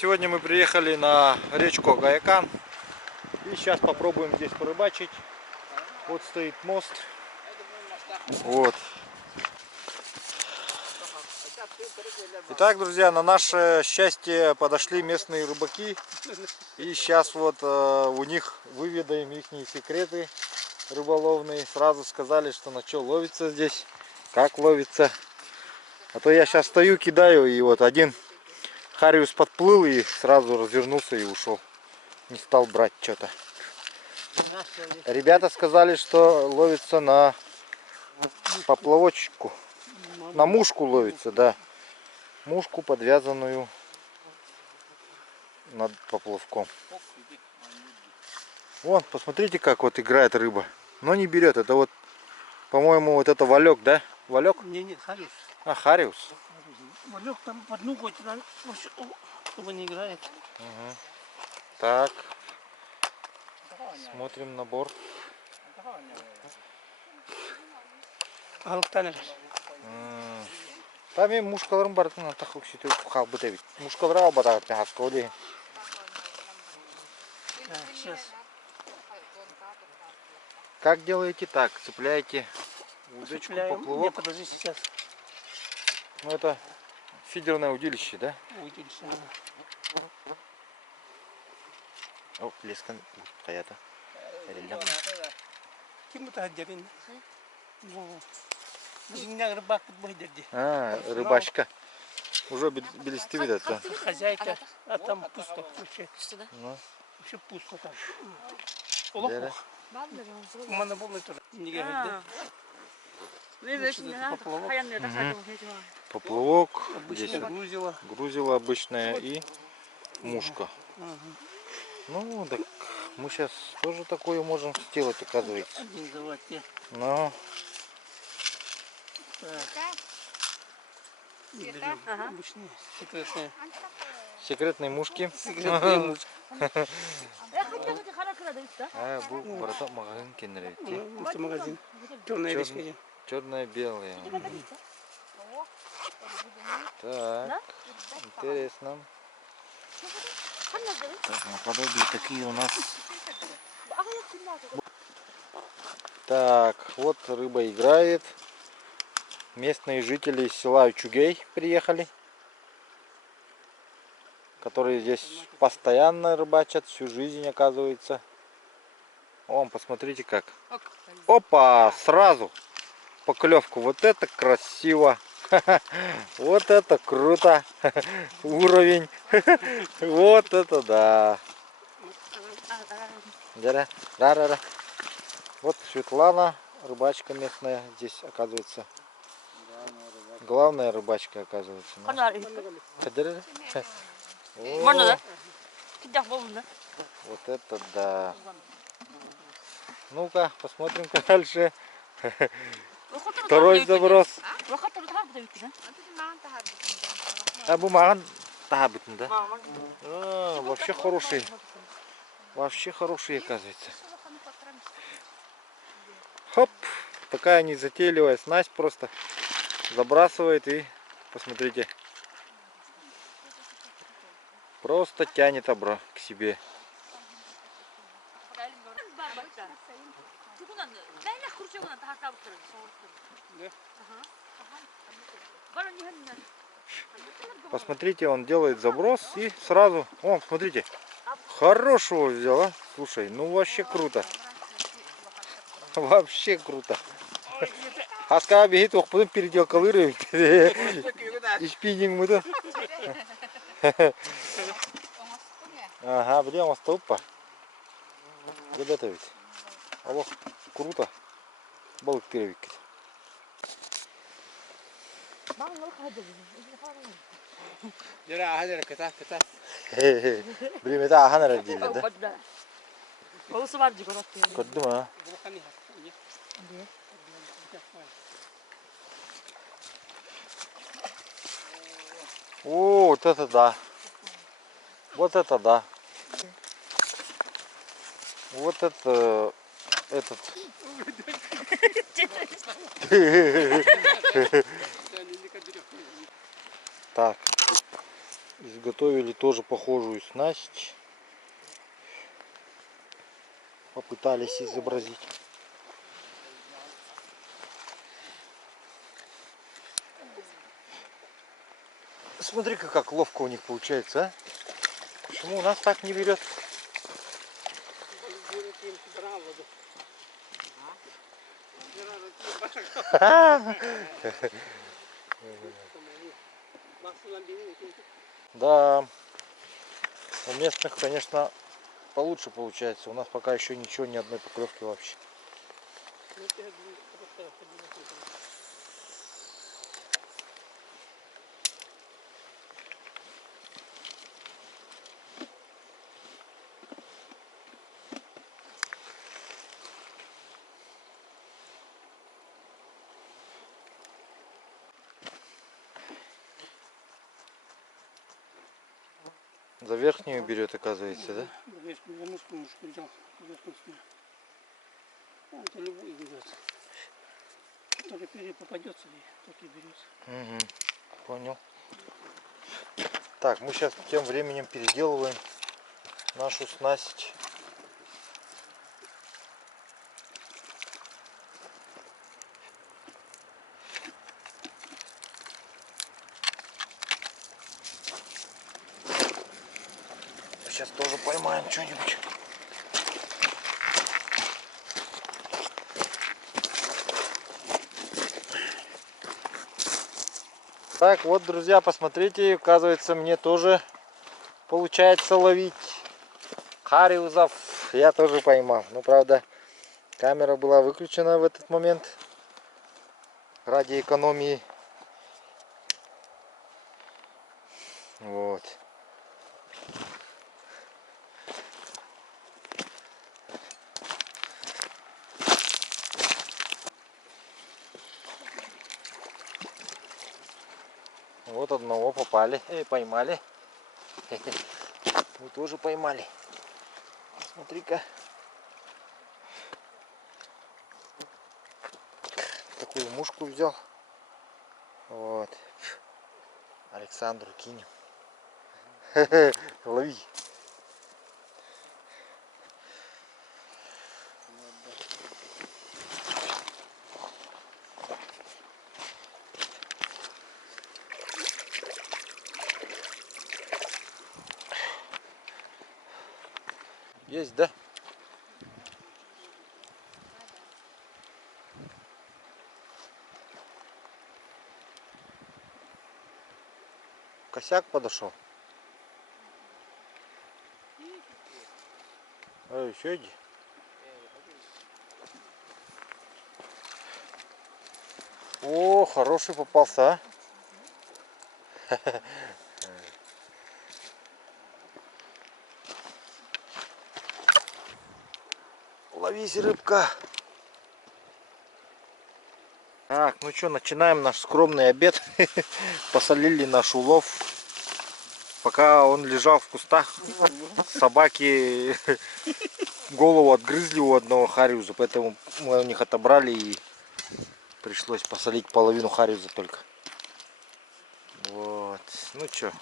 Сегодня мы приехали на речку Агаяка. И сейчас попробуем здесь порыбачить. Вот стоит мост. Вот. Итак, друзья, на наше счастье подошли местные рыбаки. И сейчас вот у них выведаем их секреты рыболовные. Сразу сказали, что на что ловится здесь, как ловится. А то я сейчас стою, кидаю, и вот один хариус подплыл и сразу развернулся и ушел. Не стал брать что-то. Ребята сказали, что ловится на поплавочку. На мушку ловится, да. Мушку, подвязанную над поплавком. Вон, посмотрите, как вот играет рыба. Но не берет. Это вот, по-моему, вот это валек, да? Валек? Не, хариус. А, хариус. Валек там под ногой, чтобы не играет. Угу. Так. Смотрим набор. Там и мушкаларым бар, на тахук ситу халбы дебит. Мушкалара бадагат на хасколи. Сейчас. Как делаете так? Цепляете удочку, поплавок. Нет, подожди, сейчас. Ну это фидерное удилище, да? Удилище. О, лескан хаята. Кем-то отделен. Рыбак будет. А, рыбачка. Уже белисты видят. Хозяйка, а там пусто вообще. Ну. Вообще пусто там. Олох. Мана было тоже. Не говорит, да? Поплавок. Здесь грузила. Грузила обычная и мушка. Ну, так мы сейчас тоже такое можем сделать, оказывается. Но. Обычные секретные. Секретные мушки. Секретные мушки. А, был браток магазин кеннерит. Магазин. Черная лиска. Черная, белая. Так, интересно. Так, наподобие такие у нас. Так, вот рыба играет. Местные жители из села Чугей приехали, которые здесь постоянно рыбачат всю жизнь, оказывается. Вон, посмотрите как. Опа, сразу поклевку. Вот это красиво. Вот это круто. Уровень. Вот это да. Да-да-да. Вот Светлана, рыбачка местная здесь, оказывается. Главная рыбачка, оказывается. Вот это да. Ну-ка, посмотрим-ка дальше. Второй заброс. А бумаган тахабытын, да? Вообще хороший. Вообще хороший, оказывается. Хоп! Такая незатейливая снасть просто забрасывает и посмотрите. Просто тянет обратно к себе. Посмотрите, он делает заброс и сразу, о, смотрите, хорошего взяла. Слушай, ну вообще круто. Вообще круто. Хаска бегит, ох, потом передел колыры. И спиннинг мы то. Ага, где он стопа? Ребята ведь. Алло, круто. Балык перевик. Блин, это ахана родили, да? Кодума. О, вот это да. Вот это да. Вот это этот. Так, из изготовили тоже похожую снасть. Попытались изобразить. Смотри-ка, как ловко у них получается, а? Почему у нас так не берет? Да, у местных, конечно, получше получается. У нас пока еще ничего, ни одной поклевки вообще. За верхнюю берет, оказывается, да? За верхнюю мушку взял. Это любую берет. Только перья попадется и только берется. Угу, понял. Так, мы сейчас тем временем переделываем нашу снасть. Сейчас тоже поймаем что-нибудь. Так, вот, друзья, посмотрите, оказывается, мне тоже получается ловить хариусов. Я тоже поймал. Ну, правда, камера была выключена в этот момент ради экономии. Вот. Вот одного попали, поймали. Мы тоже поймали. Смотри-ка. Такую мушку взял. Вот. Александру кинем. Лови. Есть, да? Косяк подошел. Еще иди. О, хороший попался, а? Ловись, рыбка. Так, ну что, начинаем наш скромный обед. Посолили наш улов. Пока он лежал в кустах, собаки голову отгрызли у одного хариуса, поэтому мы у них отобрали и пришлось посолить половину хариуса только. Вот, ну что,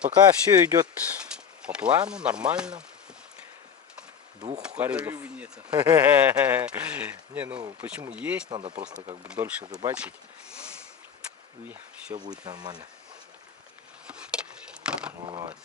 пока все идет по плану, нормально. Двух хариусов. Не, ну почему есть, надо просто как бы дольше рыбачить, и все будет нормально. Вот.